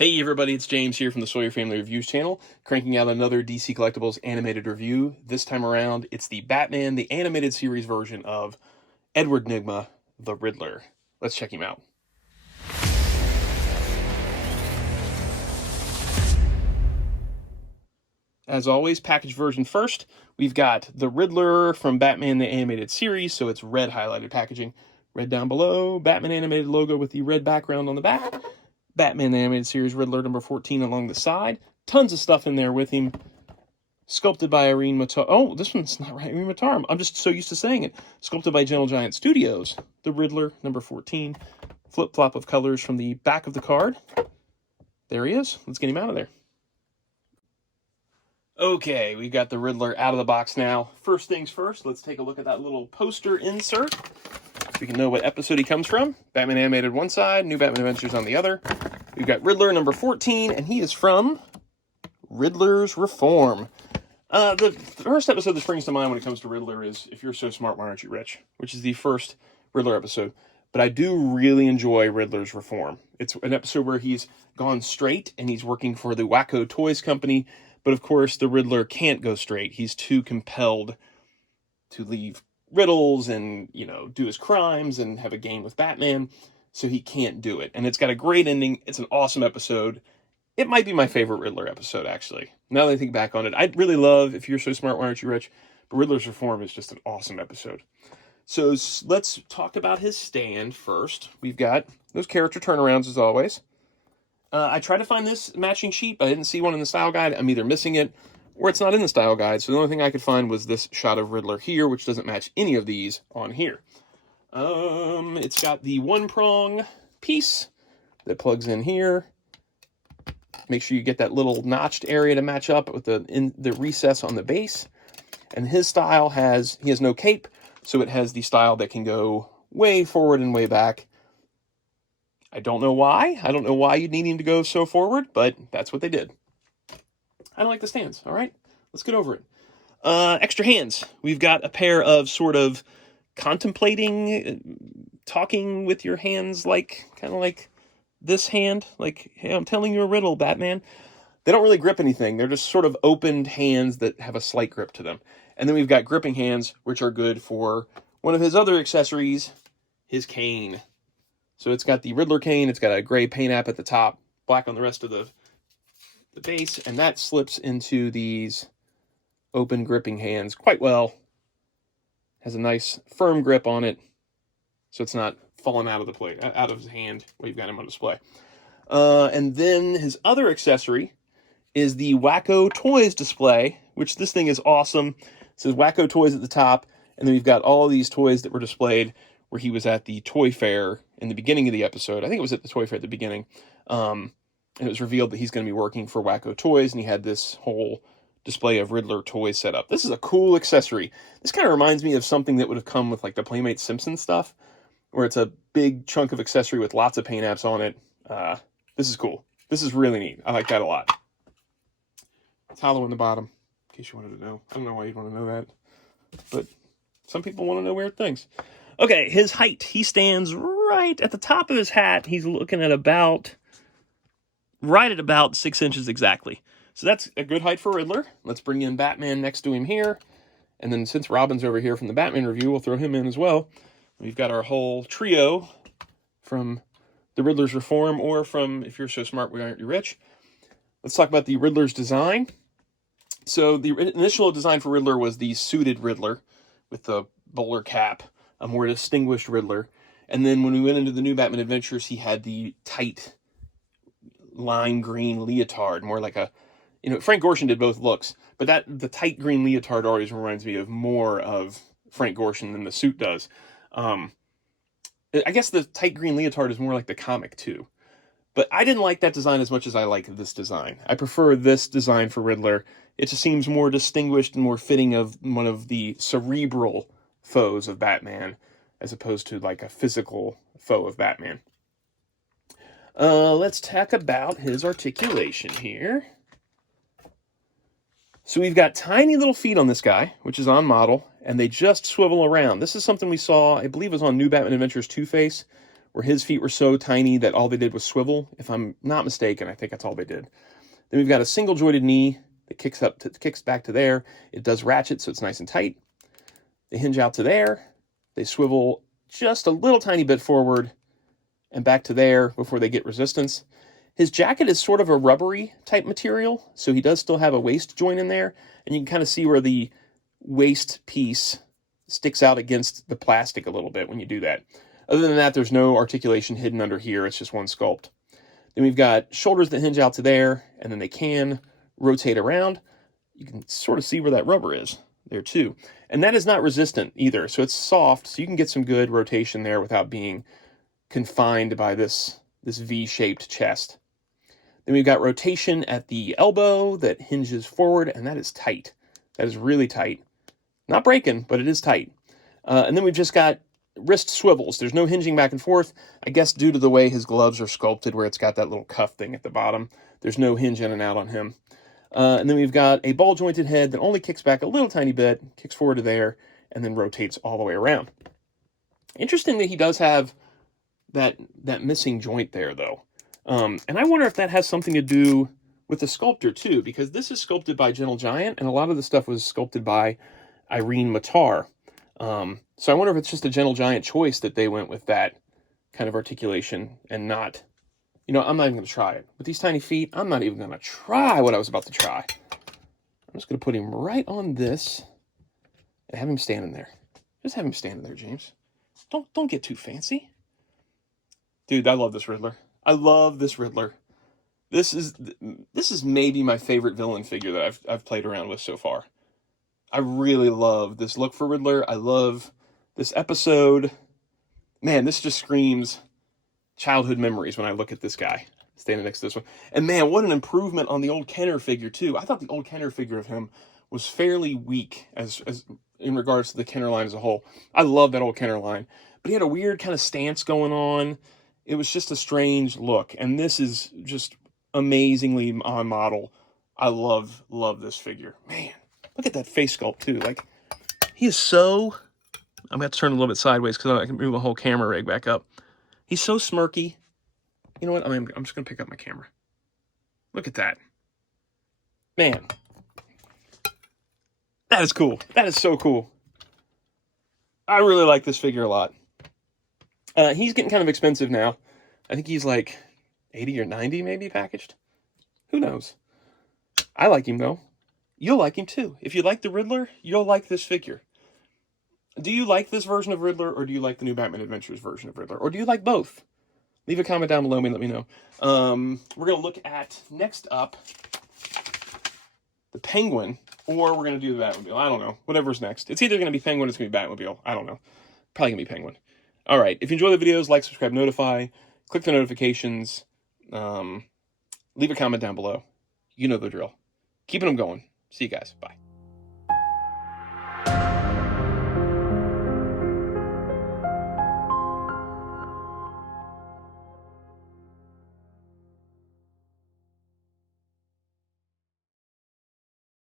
Hey everybody, it's James here from the Sawyer Family Reviews channel, cranking out another DC Collectibles animated review. This time around, it's the Batman, the animated series version of Edward Nygma, the Riddler. Let's check him out. As always, package version first. We've got the Riddler from Batman, the animated series, so it's red highlighted packaging. Red down below, Batman animated logo with the red background on the back. Batman the Animated Series Riddler number 14 along the side. Tons of stuff in there with him. Sculpted by Irene Matar. Oh, this one's not right. Irene Matar. I'm just so used to saying it. Sculpted by Gentle Giant Studios. The Riddler number 14. Flip-flop of colors from the back of the card. There he is. Let's get him out of there. Okay, we got the Riddler out of the box now. First things first, let's take a look at that little poster insert. We can know what episode he comes from. Batman Animated one side, New Batman Adventures on the other. We've got Riddler number 14, and he is from Riddler's Reform. The first episode that springs to mind when it comes to Riddler is If You're So Smart, Why Aren't You Rich? Which is the first Riddler episode. But I do really enjoy Riddler's Reform. It's an episode where he's gone straight, and he's working for the Wacko Toys Company. But of course, the Riddler can't go straight. He's too compelled to leave riddles and, you know, do his crimes and have a game with Batman, so he can't do it. And it's got a great ending. It's an awesome episode. It might be my favorite Riddler episode, actually. Now that I think back on it, I really love If You're So Smart, Why Aren't You Rich? But Riddler's Reform is just an awesome episode. So let's talk about his stand first. We've got those character turnarounds, as always. I tried to find this matching sheet, but I didn't see one in the style guide. I'm either missing it or it's not in the style guide. So the only thing I could find was this shot of Riddler here, which doesn't match any of these on here. It's got the one prong piece that plugs in here. Make sure you get that little notched area to match up with the recess on the base. And his style he has no cape, so it has the style that can go way forward and way back. I don't know why. I don't know why you'd need him to go so forward, but that's what they did. I don't like the stands. All right, let's get over it. Extra hands. We've got a pair of sort of contemplating, talking with your hands, kind of like this hand. Like, hey, I'm telling you a riddle, Batman. They don't really grip anything. They're just sort of opened hands that have a slight grip to them. And then we've got gripping hands, which are good for one of his other accessories, his cane. So it's got the Riddler cane. It's got a gray paint app at the top, black on the rest of the base, and that slips into these open gripping hands quite well. Has a nice firm grip on it, so it's not falling out of his hand while you've got him on display. And then his other accessory is the Wacko Toys display, which this thing is awesome. It says Wacko Toys at the top, and then we've got all these toys that were displayed where he was at the toy fair in the beginning of the episode. I think it was at the toy fair at the beginning. And it was revealed that he's going to be working for Wacko Toys, and he had this whole display of Riddler toys set up. This is a cool accessory. This kind of reminds me of something that would have come with like the Playmate Simpsons stuff, where it's a big chunk of accessory with lots of paint apps on it. This is cool. This is really neat. I like that a lot. It's hollow in the bottom, in case you wanted to know. I don't know why you'd want to know that, but some people want to know weird things. Okay, his height. He stands right at the top of his hat. He's looking at right at about 6 inches exactly. So that's a good height for Riddler. Let's bring in Batman next to him here. And then since Robin's over here from the Batman review, we'll throw him in as well. We've got our whole trio from the Riddler's Reform or from If You're So Smart, Why Aren't You Rich? Let's talk about the Riddler's design. So the initial design for Riddler was the suited Riddler with the bowler cap, a more distinguished Riddler. And then when we went into the New Batman Adventures, he had the tight lime green leotard, more like a, Frank Gorshin did both looks, but the tight green leotard always reminds me of more of Frank Gorshin than the suit does. I guess the tight green leotard is more like the comic too, but I didn't like that design as much as I like this design. I prefer this design for Riddler. It just seems more distinguished and more fitting of one of the cerebral foes of Batman, as opposed to like a physical foe of Batman. Let's talk about his articulation here. So we've got tiny little feet on this guy, which is on model, and they just swivel around. This is something we saw, I believe it was on New Batman Adventures Two-Face, where his feet were so tiny that all they did was swivel. If I'm not mistaken, I think that's all they did. Then we've got a single jointed knee that kicks back to there. It does ratchet, so it's nice and tight. They hinge out to there. They swivel just a little tiny bit forward and back to there before they get resistance. His jacket is sort of a rubbery type material, so he does still have a waist joint in there, and you can kind of see where the waist piece sticks out against the plastic a little bit when you do that. Other than that, there's no articulation hidden under here. It's just one sculpt. Then we've got shoulders that hinge out to there, and then they can rotate around. You can sort of see where that rubber is there too. And that is not resistant either, so it's soft, so you can get some good rotation there without being confined by this V-shaped chest. Then we've got rotation at the elbow that hinges forward, and that is tight. That is really tight. Not breaking, but it is tight. And then we've just got wrist swivels. There's no hinging back and forth, I guess due to the way his gloves are sculpted, where it's got that little cuff thing at the bottom. There's no hinge in and out on him. And then we've got a ball-jointed head that only kicks back a little tiny bit, kicks forward to there, and then rotates all the way around. Interesting that he does have that missing joint there, though. And I wonder if that has something to do with the sculptor, too, because this is sculpted by Gentle Giant, and a lot of the stuff was sculpted by Irene Matar. So I wonder if it's just a Gentle Giant choice that they went with that kind of articulation and not... You know, I'm not even going to try it. With these tiny feet, I'm not even going to try what I was about to try. I'm just going to put him right on this and have him standing there. Just have him standing there, James. Don't get too fancy. Dude, I love this Riddler. I love this Riddler. This is maybe my favorite villain figure that I've played around with so far. I really love this look for Riddler. I love this episode. Man, this just screams childhood memories when I look at this guy standing next to this one. And man, what an improvement on the old Kenner figure too. I thought the old Kenner figure of him was fairly weak as in regards to the Kenner line as a whole. I love that old Kenner line, but he had a weird kind of stance going on. It was just a strange look, and this is just amazingly on model. I love this figure. Man, look at that face sculpt too. Like, he is so... I'm going to have to turn a little bit sideways because I can move the whole camera rig back up. He's so smirky. You know what? I'm just going to pick up my camera. Look at that. Man. That is cool. That is so cool. I really like this figure a lot. He's getting kind of expensive now. I think he's like 80 or 90 maybe packaged. Who knows? I like him though. You'll like him too. If you like the Riddler, you'll like this figure. Do you like this version of Riddler, or do you like the new Batman Adventures version of Riddler? Or do you like both? Leave a comment down below and let me know. We're going to look at, next up, the Penguin, or we're going to do the Batmobile. I don't know. Whatever's next. It's either going to be Penguin or it's going to be Batmobile. I don't know. Probably going to be Penguin. All right. If you enjoy the videos, like, subscribe, notify. Click the notifications. Leave a comment down below. You know the drill. Keeping them going. See you guys. Bye.